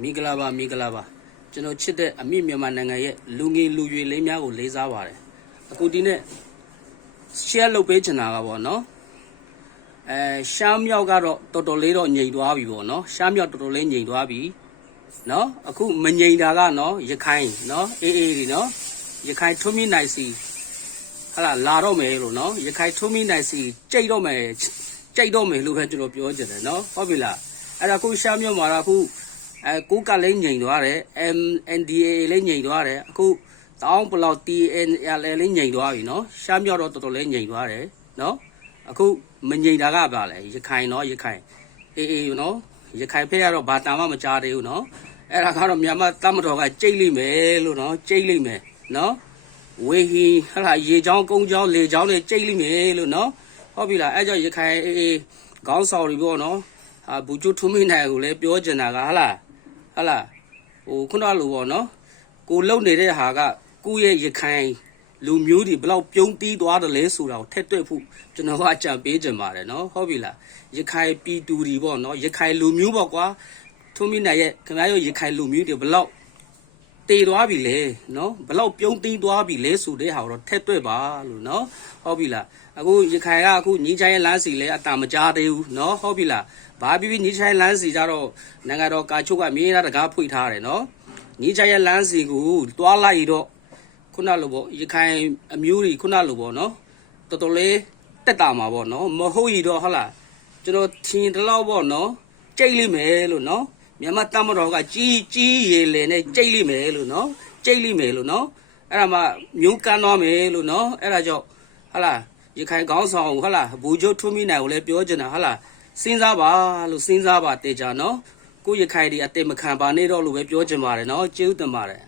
Migalabaကျွန်တော်ချစ်တဲ့အမိမြန်မာနိုင်ငံရဲ့လူငယ်လူရွယ်လေးများကိုလေးစားပါတယ်အခုဒီနေ့ share လုပ်ပေးချင်တာကပေါ့နော်ရှမ်းမြောက်ကတော့တော်တော်လေးတော့ညိန်သွားပြီပေါ့နော်ရှမ်းမြောက်တော်တော်လေးညိန်သွားပြီနော်အခုမညိန်တာကနော်ရခိုင်နော်အေးဒီနော်ရခိုင်ထွန်းမီနိုင်စီဟာလာတော့မယ်လို့နော်ရခိုင်ထွန်းမီနိုင်စီကြိတ်တော့မယ်လို့ပဲကျွန်တော်ပြောချင်တယ်နော်ဟုတ်ပြီလားအဲ့ဒါအခုရှမ်းမြောက်မှာတော့အခုကိုကလည်းညိန်သွားတယ် MNDA လည်းညိန်သွားတယ်အခုတောင်းပလောက် TNL လည်းညိန်သွားပြီနော်ရှမ်းမြောက်တော့တော်တော်လေးညိန်သွားတယ်နော်အခုမညိန်တာကပါလေရခိုင်နော်ရခိုင်အေးနော်ရခိုင်ဖက်ကတော့ဘာတန်မှမကြားသေးဘူးနော်အဲ့ဒါကတော့မြန်မာတမတော်ကကြိတ်လိမ့်မယ်လို့နော်ကြိတ်လိမ့်မယ်နော်ဝေဟီရေချောင်းကုန်းချောင်းလေချောင်းတွေကြိတ်လိမ့်မယ်လို့နော်ဟုတ်ပြီလားအဲ့ကြောင့်ရခိုင်ခေါင်းဆောင်တွေပေါ့နော်ဘူကျူထုမိနိုင်ကိုလည်းပြောချင်တာကဟလာခုနလိုပေါ့နော်ကိုလုံနေတဲ့ဟာကကိုရဲ့ရခိုင်လူမျိုးတွေဘလောက်ပြုံးတီးသွားတယ်လဲဆိုတာကိုထက်တွက်ဖို့ကျွန်တော်ကအကြံပေးချင်ပါတယ်နော်ဟုတ်ပြီလားရခိုင်ပြည်သူတွေပေါ့နော်ရခိုင်လူမျိုးပေါ့ကွာထုံးမိနိုင်ရဲ့ခင်ဗျားတို့ရခိုင်လူမျိုးတွေဘလောက်တေသွားပြီလေနော်ဘလောက်ပြုံးတီးသွားပြီလဲဆိုတဲ့ဟာတော့ထက်တွက်ပါလို့နော်ဟုတ်ပြီလားအခုရခိုင်ကအခုညီချိုင်းလမ်းစီလဲအတာမကြားသေးဘူးနော်ဟုတ်ပြီလားဘာပြီးညီချိုင်းလမ်းစီကြတော့နိုင်ငံတော်ကာချုပ်ကမြေးရတကားဖွင့်ထားတယ်နော်ညီချိုင်းရဲ့လမ်းစီကိုတွားလိုက်တော့ခုနလိုပေါ့ရခိုင်အမျိုးတွေခုနလိုပေါ့နော်တော်တော်လေးတက်တာမှာပေါ့နော်မဟုတ်ရတော့ဟုတ်လားကျွန်တော်ထင်တယ်လို့ပေါ့နော်ကြိတ်လိမ့်မယ်လို့နော်မြန်မာတမတော်ကကြီးရေလေနဲ့ကြိတ်လိမ့်မယ်လို့နော်ကြိတ်လိမ့်မယ်လို့နော်အဲ့ဒါမှမျိုးကန်းသွားမယ်လို့နော်အဲ့ဒါကြောင့်ဟုတ်လားရခိုင်ကောင်းဆောင်ဟုတ်လားဘူကျိုးထွန်းမိနိုင်ကိုလည်းပြောချင်တာဟုတ်လားစဉ်းစားပါလို့စဉ်းစားပါတေချာနော်ကိုရခိုင်တွေအတေမခံပါနဲ့တော့လို့ပဲပြောချင်ပါတယ်နော်ကျေးဇူးတင်ပါတယ်